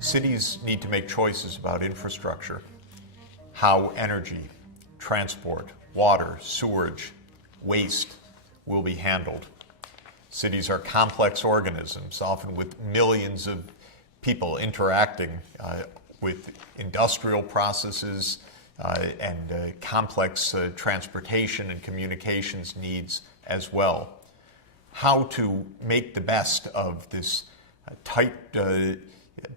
Cities need to make choices about infrastructure, how energy, transport, water, sewerage, waste will be handled. Cities are complex organisms, often with millions of people interacting with industrial processes and complex transportation and communications needs as well. How to make the best of this tight,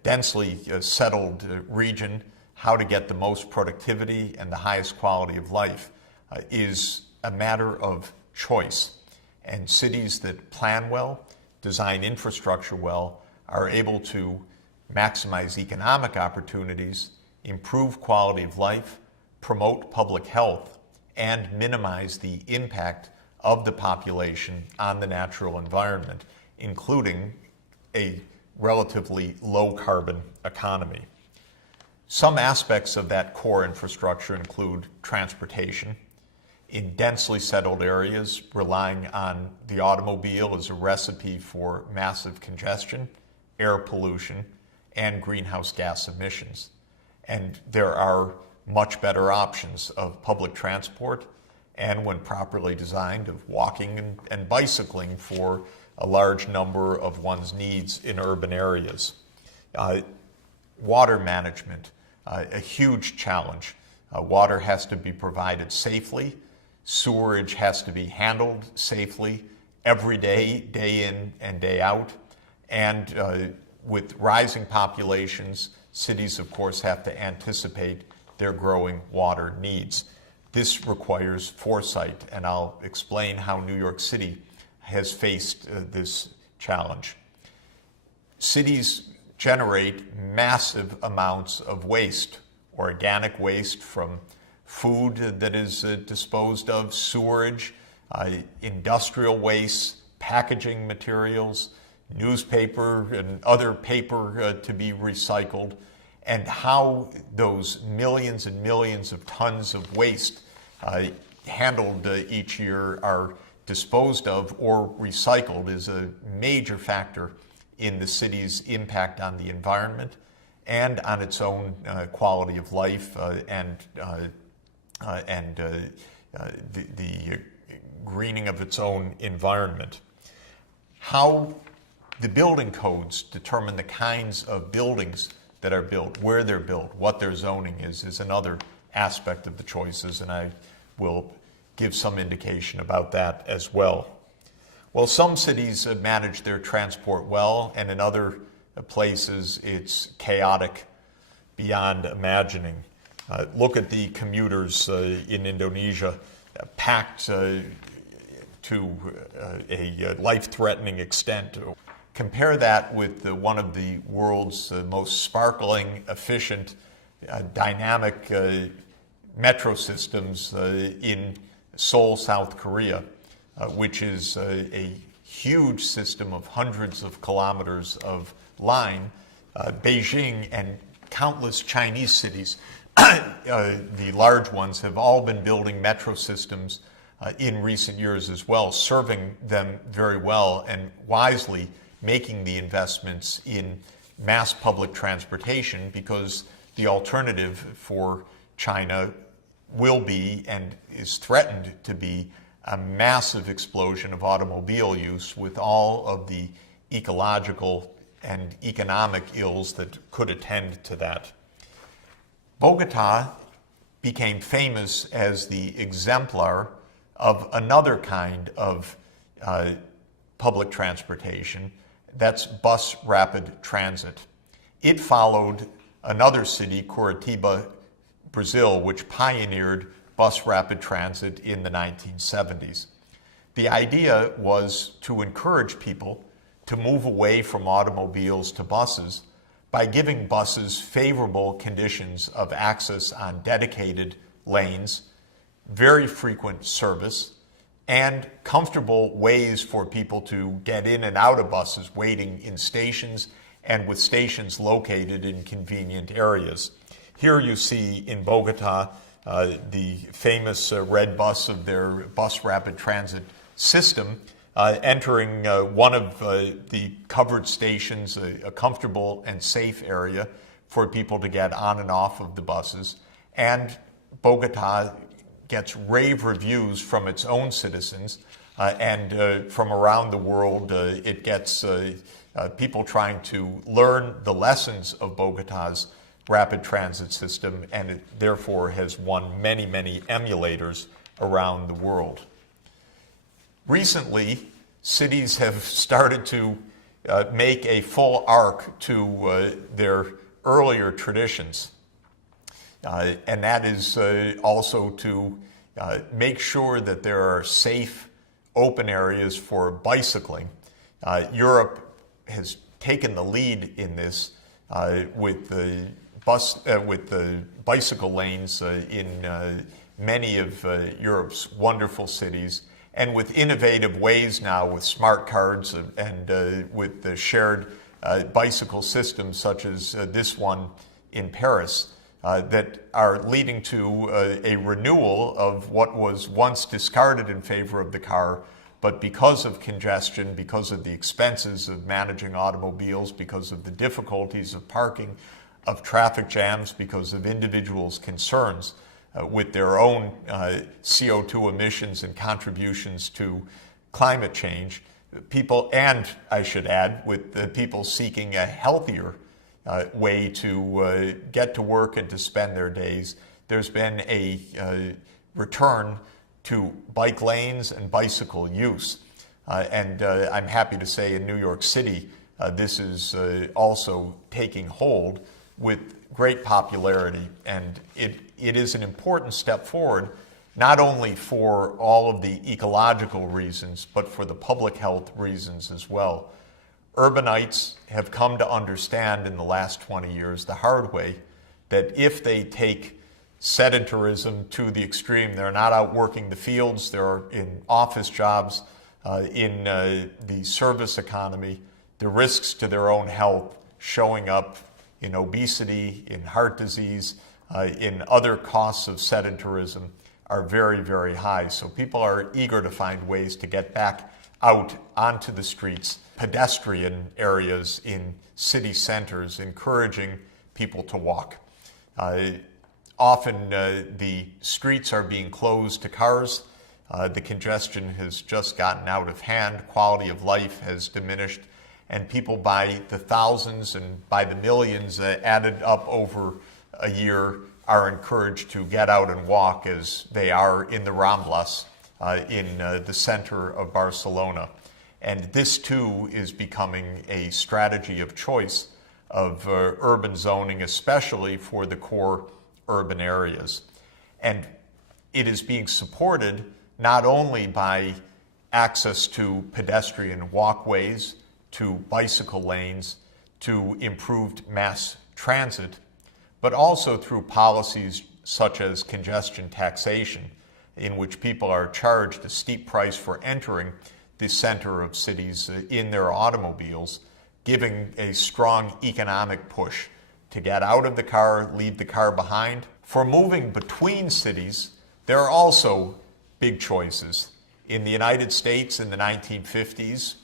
densely settled region, how to get the most productivity and the highest quality of life is a matter of choice. And cities that plan well, design infrastructure well, are able to maximize economic opportunities, improve quality of life, promote public health, and minimize the impact of the population on the natural environment, including a relatively low carbon economy. Some aspects of that core infrastructure include transportation. In densely settled areas, relying on the automobile is a recipe for massive congestion, air pollution, and greenhouse gas emissions. And there are much better options of public transport, and when properly designed, of walking and bicycling for a large number of one's needs in urban areas. Water management, a huge challenge. Water has to be provided safely. Sewerage has to be handled safely every day, day in and day out. And with rising populations, cities, of course, have to anticipate their growing water needs. This requires foresight, and I'll explain how New York City has faced this challenge. Cities generate massive amounts of waste, organic waste from food that is disposed of, sewerage, industrial waste, packaging materials, newspaper and other paper to be recycled, and how those millions and millions of tons of waste handled each year are disposed of or recycled is a major factor in the city's impact on the environment and on its own quality of life and the greening of its own environment. How the building codes determine the kinds of buildings that are built, where they're built, what their zoning is another aspect of the choices, and I will give some indication about that as well. Well, some cities manage their transport well, and in other places it's chaotic beyond imagining. Look at the commuters in Indonesia, packed to a life-threatening extent. Compare that with one of the world's most sparkling, efficient, dynamic metro systems in Seoul, South Korea, which is a huge system of hundreds of kilometers of line. Beijing and countless Chinese cities, the large ones, have all been building metro systems in recent years as well, serving them very well and wisely making the investments in mass public transportation, because the alternative for China will be and is threatened to be a massive explosion of automobile use with all of the ecological and economic ills that could attend to that. Bogota became famous as the exemplar of another kind of public transportation. That's bus rapid transit. It followed another city, Curitiba, Brazil, which pioneered bus rapid transit in the 1970s. The idea was to encourage people to move away from automobiles to buses by giving buses favorable conditions of access on dedicated lanes, very frequent service, and comfortable ways for people to get in and out of buses, waiting in stations and with stations located in convenient areas. Here you see in Bogota the famous red bus of their bus rapid transit system entering one of the covered stations, a comfortable and safe area for people to get on and off of the buses. And Bogota gets rave reviews from its own citizens and from around the world. It gets people trying to learn the lessons of Bogota's rapid transit system, and it therefore has won many, many emulators around the world. Recently, cities have started to make a full arc to their earlier traditions. And that is also to make sure that there are safe, open areas for bicycling. Europe has taken the lead in this with the bicycle lanes in many of Europe's wonderful cities, and with innovative ways now with smart cards and with the shared bicycle systems such as this one in Paris that are leading to a renewal of what was once discarded in favor of the car, but because of congestion, because of the expenses of managing automobiles, because of the difficulties of parking, of traffic jams, because of individuals' concerns with their own CO2 emissions and contributions to climate change, people, and I should add, with the people seeking a healthier way to get to work and to spend their days, there's been a return to bike lanes and bicycle use. And I'm happy to say in New York City, this is also taking hold with great popularity, and it is an important step forward, not only for all of the ecological reasons, but for the public health reasons as well. Urbanites have come to understand in the last 20 years the hard way that if they take sedentarism to the extreme, they're not out working the fields, they're in office jobs, in the service economy, the risks to their own health showing up in obesity, in heart disease, in other costs of sedentarism are very, very high. So people are eager to find ways to get back out onto the streets, pedestrian areas in city centers, encouraging people to walk. Often the streets are being closed to cars. The congestion has just gotten out of hand. Quality of life has diminished. And people by the thousands and by the millions added up over a year are encouraged to get out and walk, as they are in the Ramblas in the center of Barcelona. And this too is becoming a strategy of choice of urban zoning, especially for the core urban areas. And it is being supported not only by access to pedestrian walkways, to bicycle lanes, to improved mass transit, but also through policies such as congestion taxation, in which people are charged a steep price for entering the center of cities in their automobiles, giving a strong economic push to get out of the car, leave the car behind. For moving between cities, there are also big choices. In the United States in the 1950s,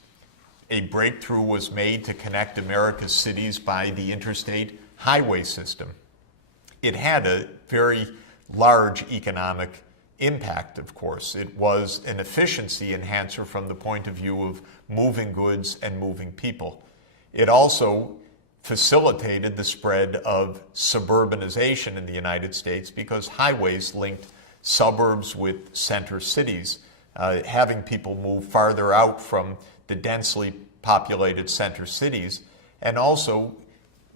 a breakthrough was made to connect America's cities by the interstate highway system. It had a very large economic impact, of course. It was an efficiency enhancer from the point of view of moving goods and moving people. It also facilitated the spread of suburbanization in the United States because highways linked suburbs with center cities, having people move farther out from the densely populated center cities, and also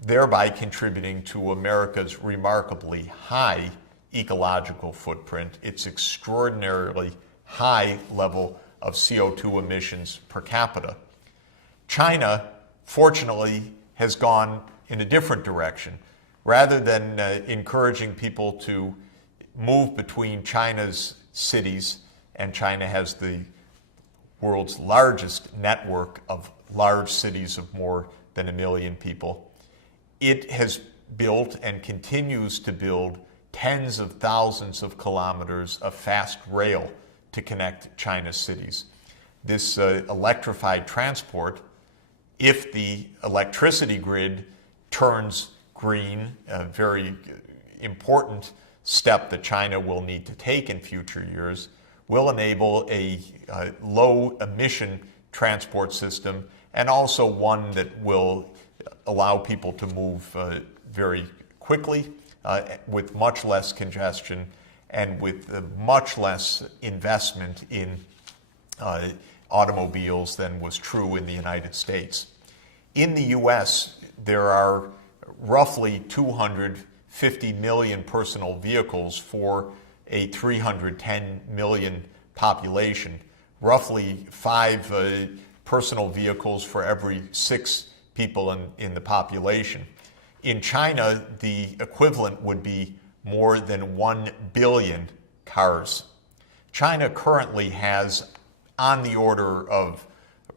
thereby contributing to America's remarkably high ecological footprint, its extraordinarily high level of CO2 emissions per capita. China, fortunately, has gone in a different direction. Rather than encouraging people to move between China's cities, and China has the world's largest network of large cities of more than 1 million people, it has built and continues to build tens of thousands of kilometers of fast rail to connect China's cities. this electrified transport, if the electricity grid turns green, a very important step that China will need to take in future years, will enable a low emission transport system, and also one that will allow people to move very quickly with much less congestion and with much less investment in automobiles than was true in the United States. In the US, there are roughly 250 million personal vehicles for a 310 million population, roughly 5 personal vehicles for every 6 people in the population. In China, the equivalent would be more than 1 billion cars. China currently has on the order of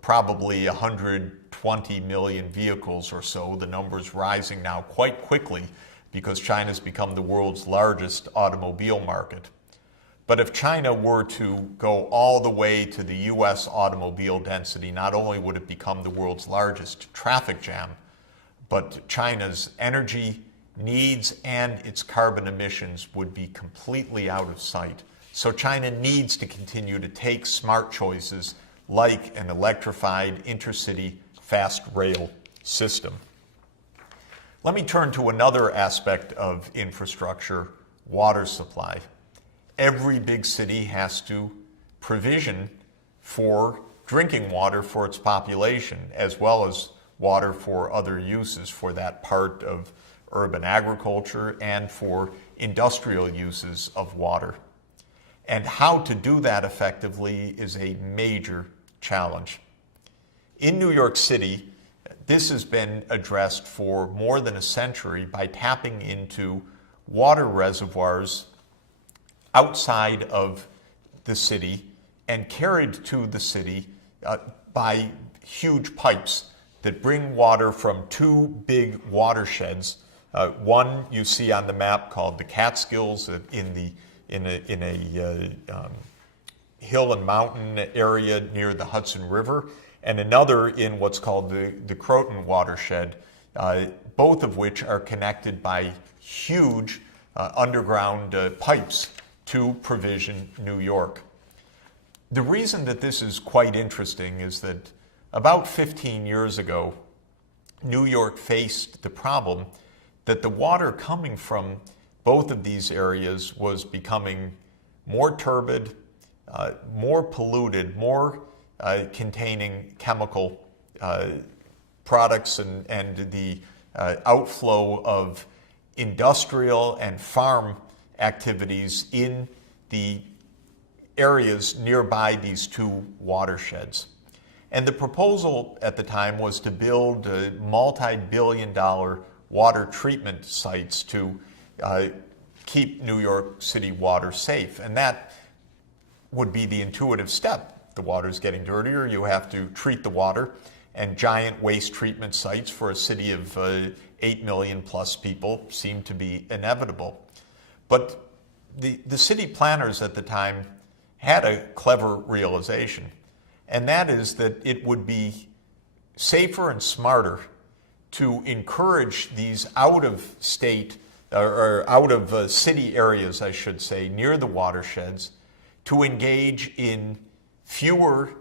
probably 120 million vehicles or so. The number's rising now quite quickly because China's become the world's largest automobile market. But if China were to go all the way to the US automobile density, not only would it become the world's largest traffic jam, but China's energy needs and its carbon emissions would be completely out of sight. So China needs to continue to take smart choices like an electrified intercity fast rail system. Let me turn to another aspect of infrastructure, water supply. Every big city has to provision for drinking water for its population, as well as water for other uses for that part of urban agriculture and for industrial uses of water. And how to do that effectively is a major challenge. In New York City, this has been addressed for more than a century by tapping into water reservoirs outside of the city and carried to the city by huge pipes that bring water from 2 big watersheds. One you see on the map called the Catskills in a hill and mountain area near the Hudson River, and another in what's called the Croton watershed, both of which are connected by huge underground pipes to provision New York. The reason that this is quite interesting is that about 15 years ago, New York faced the problem that the water coming from both of these areas was becoming more turbid, more polluted, more containing chemical products and the outflow of industrial and farm activities in the areas nearby these 2 watersheds. And the proposal at the time was to build multi-billion-dollar water treatment sites to keep New York City water safe. And that would be the intuitive step. The water's getting dirtier, you have to treat the water, and giant waste treatment sites for a city of 8 million plus people seemed to be inevitable. But the city planners at the time had a clever realization, and that is that it would be safer and smarter to encourage these out-of-state or out-of-city areas, I should say, near the watersheds, to engage in fewer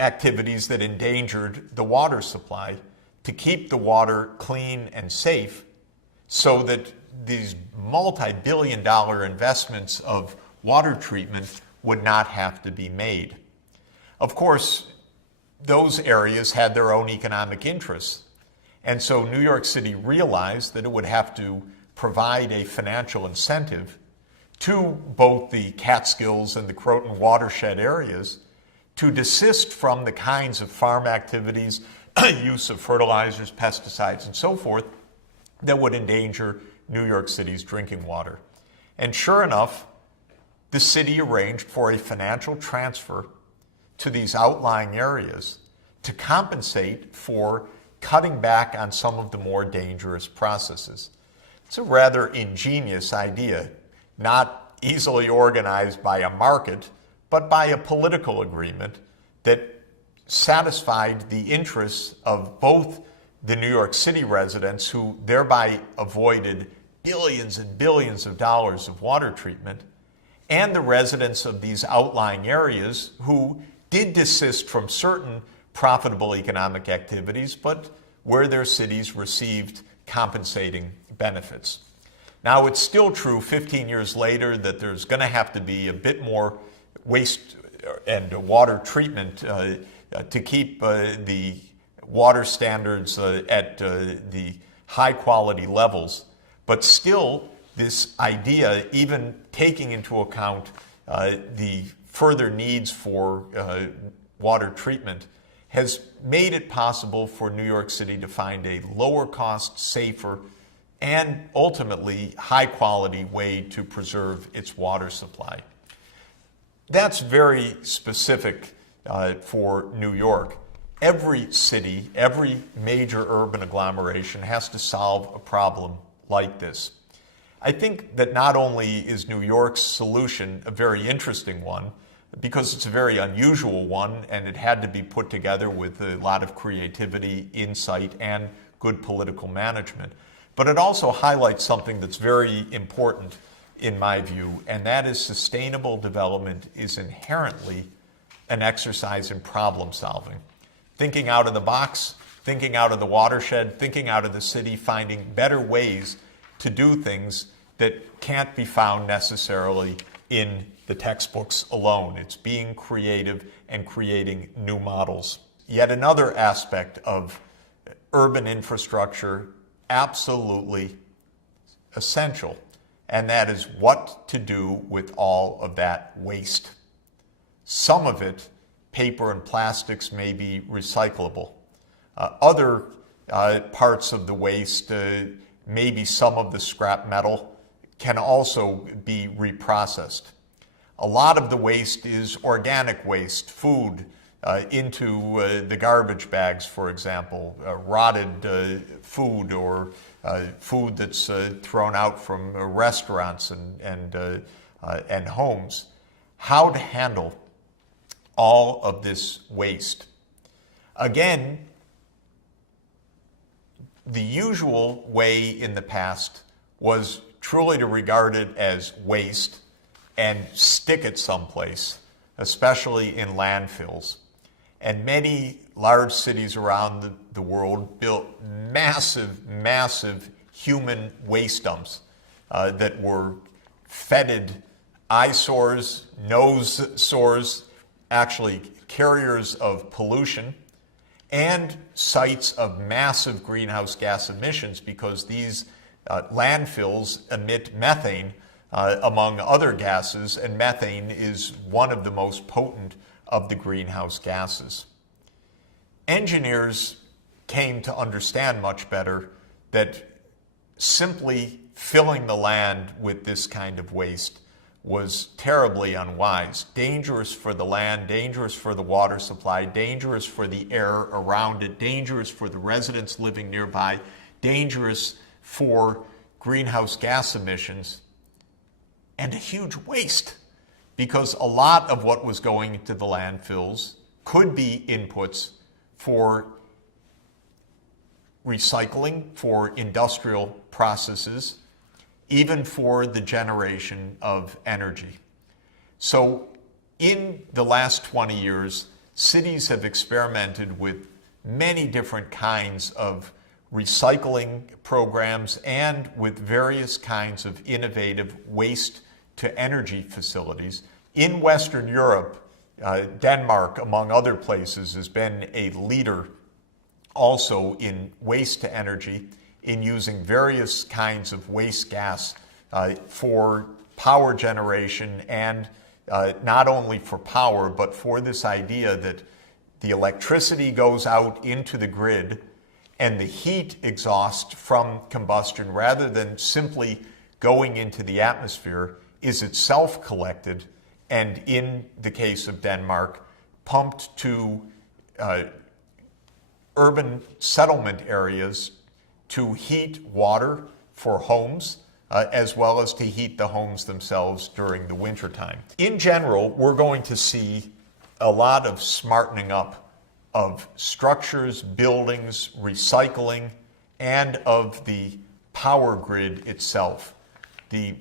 activities that endangered the water supply, to keep the water clean and safe, so that these multi-billion-dollar investments of water treatment would not have to be made. Of course, those areas had their own economic interests. And so New York City realized that it would have to provide a financial incentive to both the Catskills and the Croton watershed areas to desist from the kinds of farm activities, use of fertilizers, pesticides, and so forth that would endanger New York City's drinking water. And sure enough, the city arranged for a financial transfer to these outlying areas to compensate for cutting back on some of the more dangerous processes. It's a rather ingenious idea, not easily organized by a market, but by a political agreement that satisfied the interests of both the New York City residents, who thereby avoided billions and billions of dollars of water treatment, and the residents of these outlying areas who did desist from certain profitable economic activities, but where their cities received compensating benefits. Now, it's still true 15 years later that there's going to have to be a bit more waste and water treatment to keep the water standards at the high quality levels. But still, this idea, even taking into account the further needs for water treatment, has made it possible for New York City to find a lower cost, safer, and ultimately high quality way to preserve its water supply. That's very specific for New York. Every city, every major urban agglomeration has to solve a problem like this. I think that not only is New York's solution a very interesting one, because it's a very unusual one and it had to be put together with a lot of creativity, insight, and good political management, but it also highlights something that's very important in my view, and that is sustainable development is inherently an exercise in problem solving. Thinking out of the box, thinking out of the watershed, thinking out of the city, finding better ways to do things that can't be found necessarily in the textbooks alone. It's being creative and creating new models. Yet another aspect of urban infrastructure, absolutely essential, and that is what to do with all of that waste. Some of it, paper and plastics, may be recyclable. Other parts of the waste, maybe some of the scrap metal, can also be reprocessed. A lot of the waste is organic waste, food, into the garbage bags, for example, rotted food or food that's thrown out from restaurants and homes. How to handle all of this waste. Again, the usual way in the past was truly to regard it as waste and stick it someplace, especially in landfills. And many large cities around the world built massive, massive human waste dumps that were fetid eyesores, nose sores, actually carriers of pollution, and sites of massive greenhouse gas emissions, because these landfills emit methane, among other gases, and methane is one of the most potent of the greenhouse gases. Engineers came to understand much better that simply filling the land with this kind of waste was terribly unwise, dangerous for the land, dangerous for the water supply, dangerous for the air around it, dangerous for the residents living nearby, dangerous for greenhouse gas emissions, and a huge waste, because a lot of what was going into the landfills could be inputs for recycling, for industrial processes, even for the generation of energy. So in the last 20 years, cities have experimented with many different kinds of recycling programs and with various kinds of innovative waste-to-energy facilities. In Western Europe, Denmark, among other places, has been a leader also in waste-to-energy, in using various kinds of waste gas for power generation, and not only for power, but for this idea that the electricity goes out into the grid and the heat exhaust from combustion, rather than simply going into the atmosphere, is itself collected and, in the case of Denmark, pumped to urban settlement areas to heat water for homes, as well as to heat the homes themselves during the wintertime. In general, we're going to see a lot of smartening up of structures, buildings, recycling, and of the power grid itself. The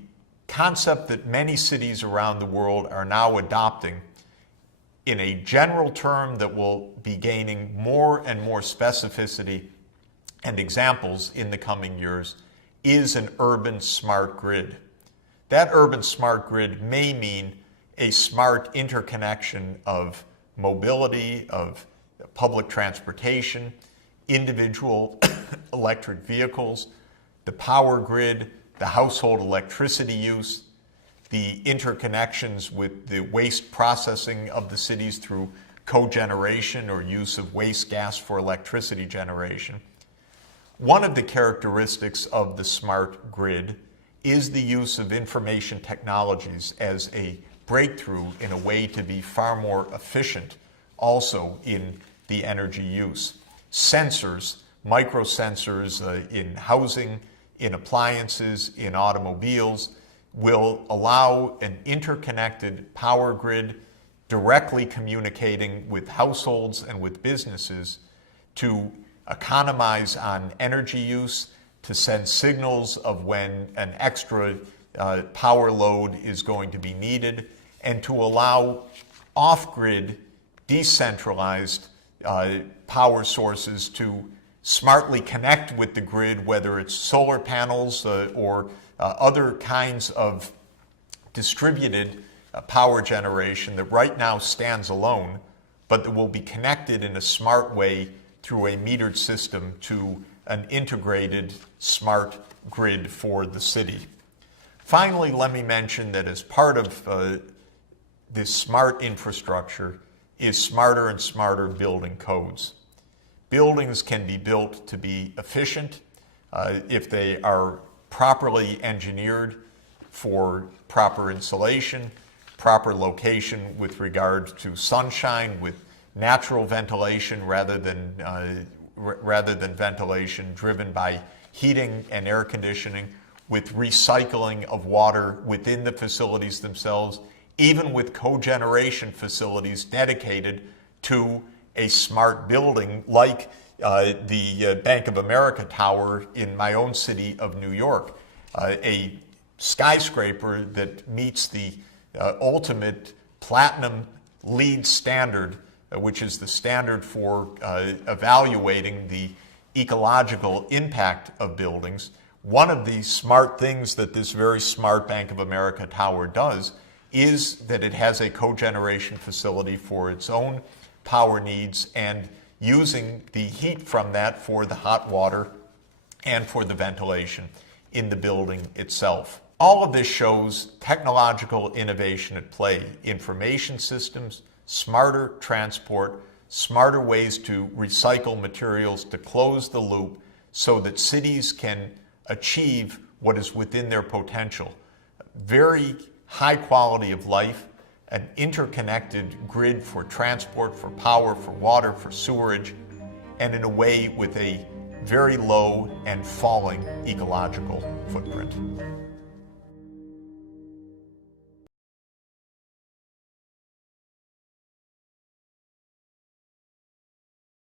concept that many cities around the world are now adopting in a general term that will be gaining more and more specificity and examples in the coming years is an urban smart grid. That urban smart grid may mean a smart interconnection of mobility, of public transportation, individual electric vehicles, the power grid, the household electricity use, the interconnections with the waste processing of the cities through cogeneration or use of waste gas for electricity generation. One of the characteristics of the smart grid is the use of information technologies as a breakthrough in a way to be far more efficient also in the energy use. Sensors, microsensors in housing, in appliances, in automobiles, will allow an interconnected power grid directly communicating with households and with businesses to economize on energy use, to send signals of when an extra power load is going to be needed, and to allow off-grid, decentralized power sources to smartly connect with the grid, whether it's solar panels or other kinds of distributed power generation that right now stands alone, but that will be connected in a smart way through a metered system to an integrated smart grid for the city. Finally, let me mention that as part of this smart infrastructure is smarter and smarter building codes. Buildings can be built to be efficient if they are properly engineered for proper insulation, proper location with regard to sunshine, with natural ventilation rather than ventilation driven by heating and air conditioning, with recycling of water within the facilities themselves, even with cogeneration facilities dedicated to a smart building like the Bank of America Tower in my own city of New York, a skyscraper that meets the ultimate platinum LEED standard, which is the standard for evaluating the ecological impact of buildings. One of the smart things that this very smart Bank of America Tower does is that it has a cogeneration facility for its own power needs and using the heat from that for the hot water and for the ventilation in the building itself. All of this shows technological innovation at play: information systems, smarter transport, smarter ways to recycle materials to close the loop so that cities can achieve what is within their potential. Very high quality of life, an interconnected grid for transport, for power, for water, for sewerage, and in a way with a very low and falling ecological footprint.